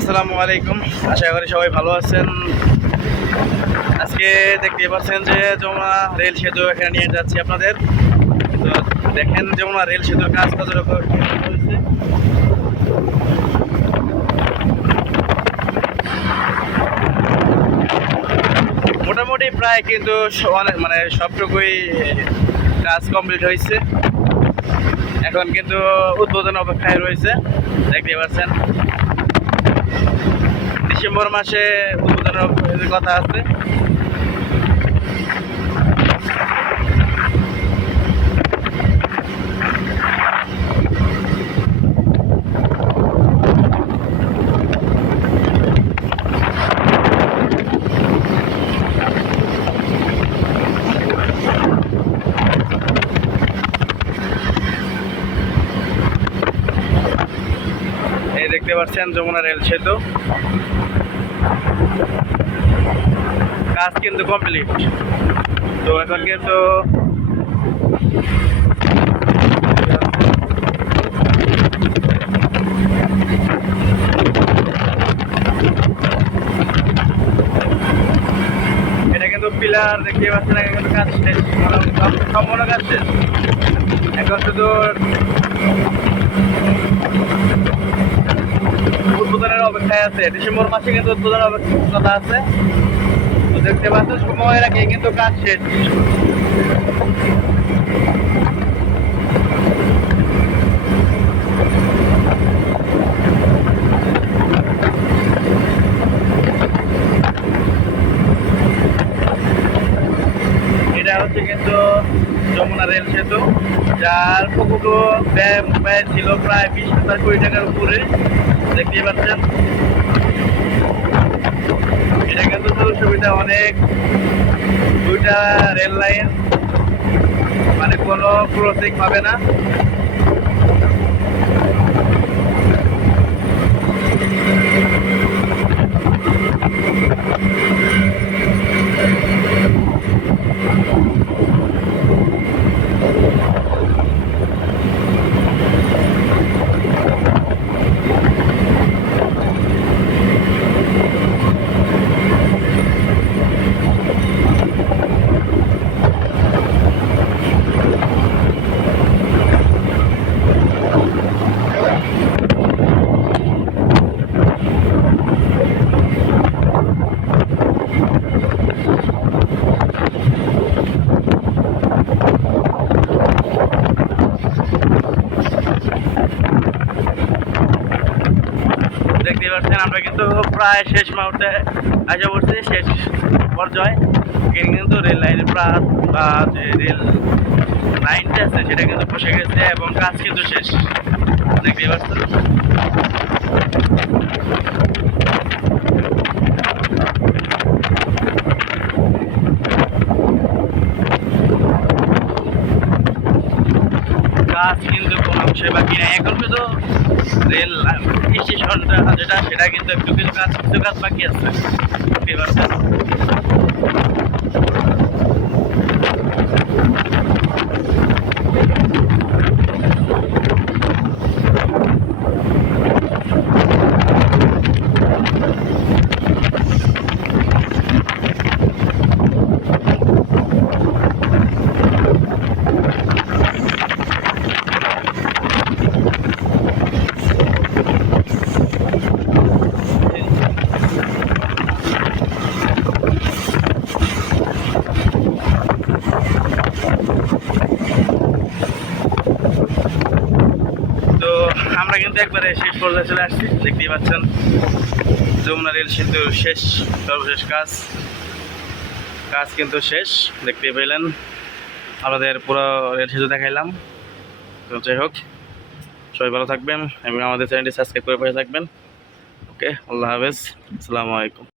আসসালামু আলাইকুম। আশা করি সবাই ভালো আছেন। আজকে দেখতে পাচ্ছেন যে যমুনা রেল সেতু এখানে নিয়ে যাচ্ছি আপনাদের। তো দেখেন যমুনা রেল সেতুর কাজ কতটুকু হয়েছে মোটামুটি প্রায় কিন্তু অনেক মানে সবটুকুই কাজ কমপ্লিট হয়েছে। এখন কিন্তু উদ্বোধন অপেক্ষায় রয়েছে। দেখতে পাচ্ছেন। ডিসেম্বর মাসে উদ্বোধনের কথা আছে। দেখতে পাচ্ছেন যমুনা রেল সেতু। কাজ কিন্তু কমপ্লিট তো এখন কিন্তু এটা কিন্তু পিলার দেখতে পাচ্ছেন এখন কাজ শেষ। সম্পূর্ণ কাজ শেষ। এখন শুধু উদ্বোধনের অপেক্ষায় আছে। ডিসেম্বর মাসে কিন্তু উদ্বোধনের অপেক্ষা আছে। দেখতে পাচ্ছেন সময়ের আগে কিন্তু কাজ শেষ। এটা হচ্ছে কিন্তু যমুনা রেল সেতু, যার প্রকল্প ব্যয় ছিল প্রায় বিশ হাজার কোটি টাকার উপরে। দেখতেই পাচ্ছেন? এটা কিন্তু সুযোগ সুবিধা অনেক। দুইটা রেল লাইন মানে কোনো ক্রসিং হবে না। দেখতে পাচ্ছেন, আমরা কিন্তু প্রায় শেষ মুহূর্তে আসা পড়ছি, শেষ পর্যায়ে। এখানে কিন্তু রেল লাইনের প্রাত বা যে রেল লাইনটা আছে, সেটা কিন্তু বসে গেছে এবং কাজ কিন্তু শেষ। দেখতে পাচ্ছেন? কাজ কিন্তু কোনো অংশে বাকি নেই। এখন শুধু রেল স্টেশনটা যেটা সেটা কিন্তু একটু কিছু কাজ কিছু কাজ বাকি আছে। আমরা কিন্তু একবারে শেষ পর্যায়ে চলে আসছি, দেখতেই পাচ্ছেন। যমুনা রেল সেতু শেষ, সর্বশেষ কাজ। কাজ কিন্তু শেষ, দেখতেই পেলেন। আমাদের পুরো রেল সেতু দেখাইলাম। তো যাই হোক সবাই ভালো থাকবেন এবং আমাদের চ্যানেলটি সাবস্ক্রাইব করে পাশে থাকবেন। ওকে, আল্লাহ হাফেজ। আসসালামু আলাইকুম।